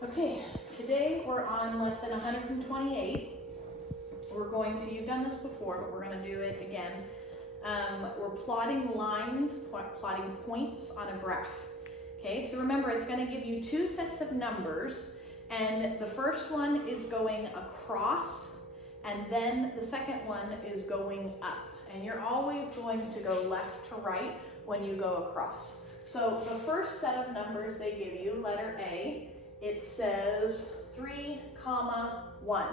Okay, today we're on lesson 128. We're going to, you've done this before, but we're going to do it again. We're plotting lines, plotting points on a graph. Okay, so remember it's going to give you two sets of numbers, and the first one is going across, and then the second one is going up. And you're always going to go left to right when you go across. So the first set of numbers they give you, letter A, it says 3, 1.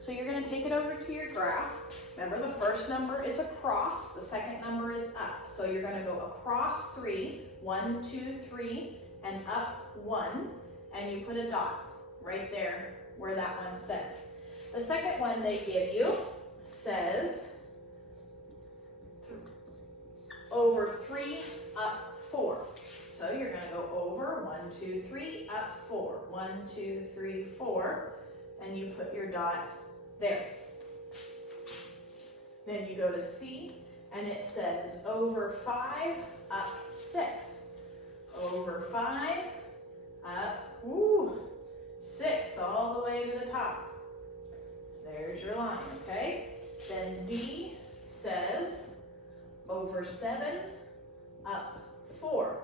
So you're going to take it over to your graph. Remember, the first number is across, the second number is up. So you're going to go across 3, 1, 2, 3, and up 1, and you put a dot right there where that one says. The second one they give you says over 3, up 4. So you're going to go over 1, 2, 3, up 4. 1, 2, 3, 4, and you put your dot there. Then you go to C, and it says over 5, up 6. Over 5, up 6, all the way to the top. There's your line, okay? Then D says over 7, up 4.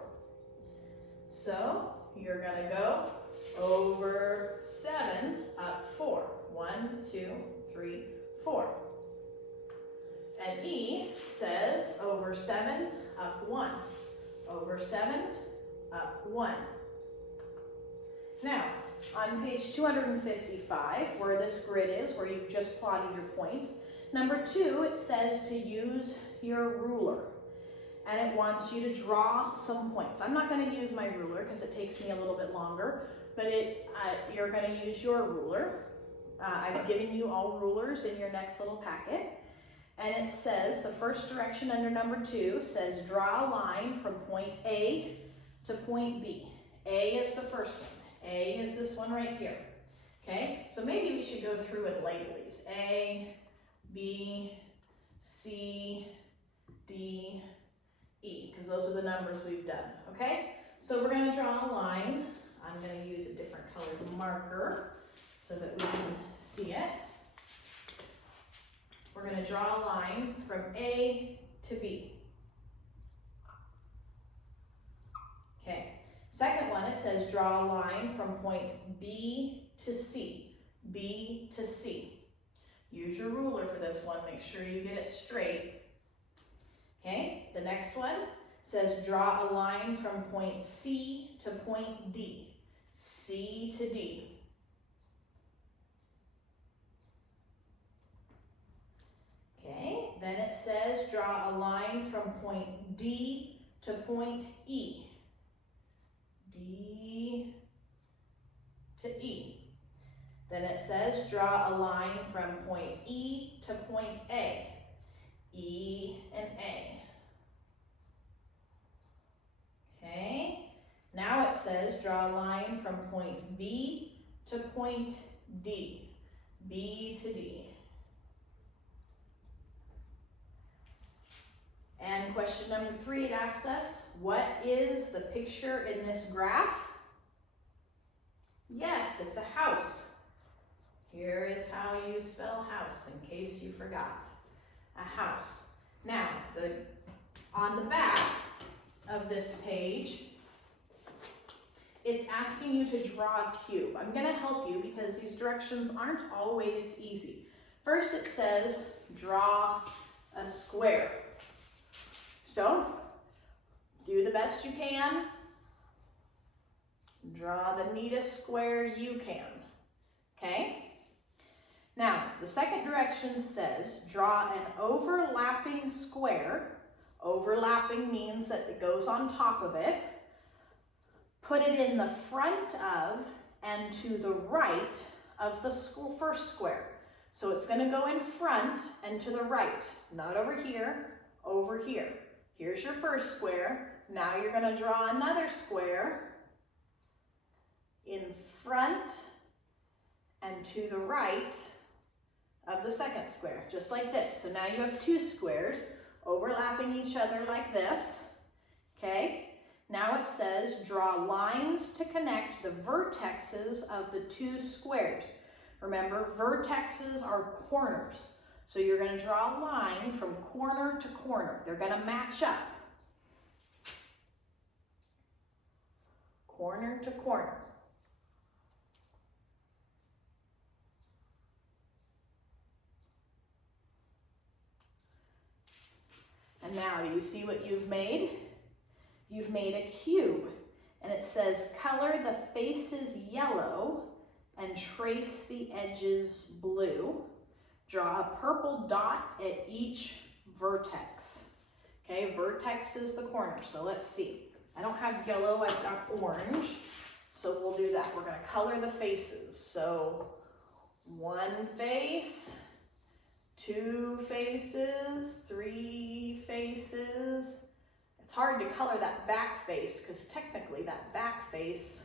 So you're going to go over 7, up 4. 1, 2, 3, 4. And E says over 7, up 1. Over 7, up 1. Now, on page 255, where this grid is, where you've just plotted your points, number 2, it says to use your ruler. And it wants you to draw some points. I'm not going to use my ruler because it takes me a little bit longer, but you're going to use your ruler. I've given you all rulers in your next little packet. And it says, the first direction under number 2 says draw a line from point A to point B. A is the first one. A is this one right here. Okay, so maybe we should go through and label these. A, B, C, D, E, because those are the numbers we've done, okay? So we're going to draw a line. I'm going to use a different colored marker so that we can see it. We're going to draw a line from A to B. Okay. Second one, it says draw a line from point B to C. B to C. Use your ruler for this one. Make sure you get it straight. Okay, the next one says draw a line from point C to point D. C to D. Okay, then it says draw a line from point D to point E. D to E. Then it says draw a line from point E to point A. E and A. Okay, now it says draw a line from point B to point D. B to D. And question number 3, it asks us, what is the picture in this graph? Yes, it's a house. Here is how you spell house, in case you forgot. A house. Now, on the back of this page, it's asking you to draw a cube. I'm going to help you because these directions aren't always easy. First, it says draw a square. So, do the best you can. Draw the neatest square you can. Okay? Now, the second direction says draw an overlapping square. Overlapping means that it goes on top of it. Put it in the front of and to the right of the first square. So it's going to go in front and to the right. Not over here, over here. Here's your first square. Now you're going to draw another square in front and to the right of the second square, just like this. So now you have 2 squares overlapping each other like this, okay? Now it says draw lines to connect the vertexes of the two squares. Remember, vertexes are corners. So you're going to draw a line from corner to corner. They're going to match up. Corner to corner. And now, do you see what you've made? You've made a cube. And it says, color the faces yellow and trace the edges blue. Draw a purple dot at each vertex. Okay, vertex is the corner, so let's see. I don't have yellow, I've got orange. So we'll do that. We're gonna color the faces. So one face, two faces, three faces. It's hard to color that back face because technically that back face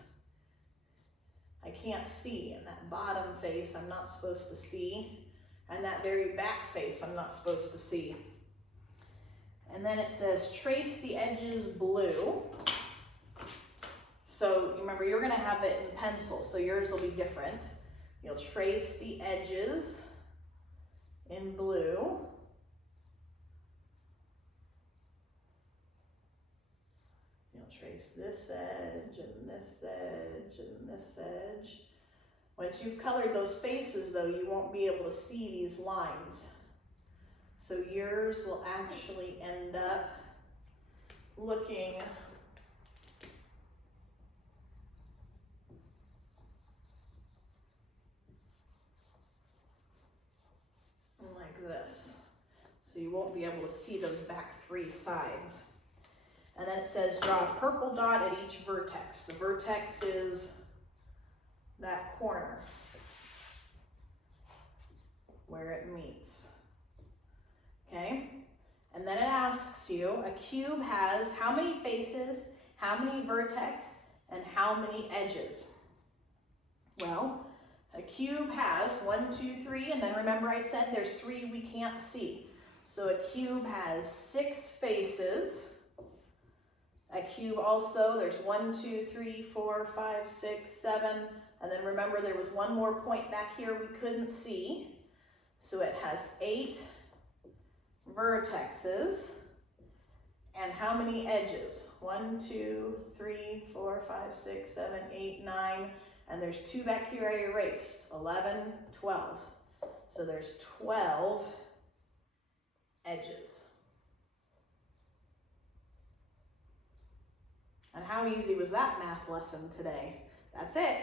I can't see, and that bottom face I'm not supposed to see, and that very back face I'm not supposed to see. And then it says trace the edges blue. So remember, you're gonna have it in pencil, so yours will be different. You'll trace the edges in blue. You'll trace this edge and this edge and this edge. Once you've colored those faces though, you won't be able to see these lines. So yours will actually end up looking like this. So you won't be able to see those back three sides. And then it says draw a purple dot at each vertex. The vertex is that corner where it meets. Okay? And then it asks you, a cube has how many faces, how many vertex, and how many edges? Well, a cube has 1, 2, 3, and then remember I said there's 3 we can't see. So a cube has 6 faces. A cube also, there's 1, 2, 3, 4, 5, 6, 7, and then remember there was one more point back here we couldn't see. So it has 8 vertexes. And how many edges? 1, 2, 3, 4, 5, 6, 7, 8, 9, and there's 2 back here I erased, 11, 12. So there's 12 edges. And how easy was that math lesson today? That's it.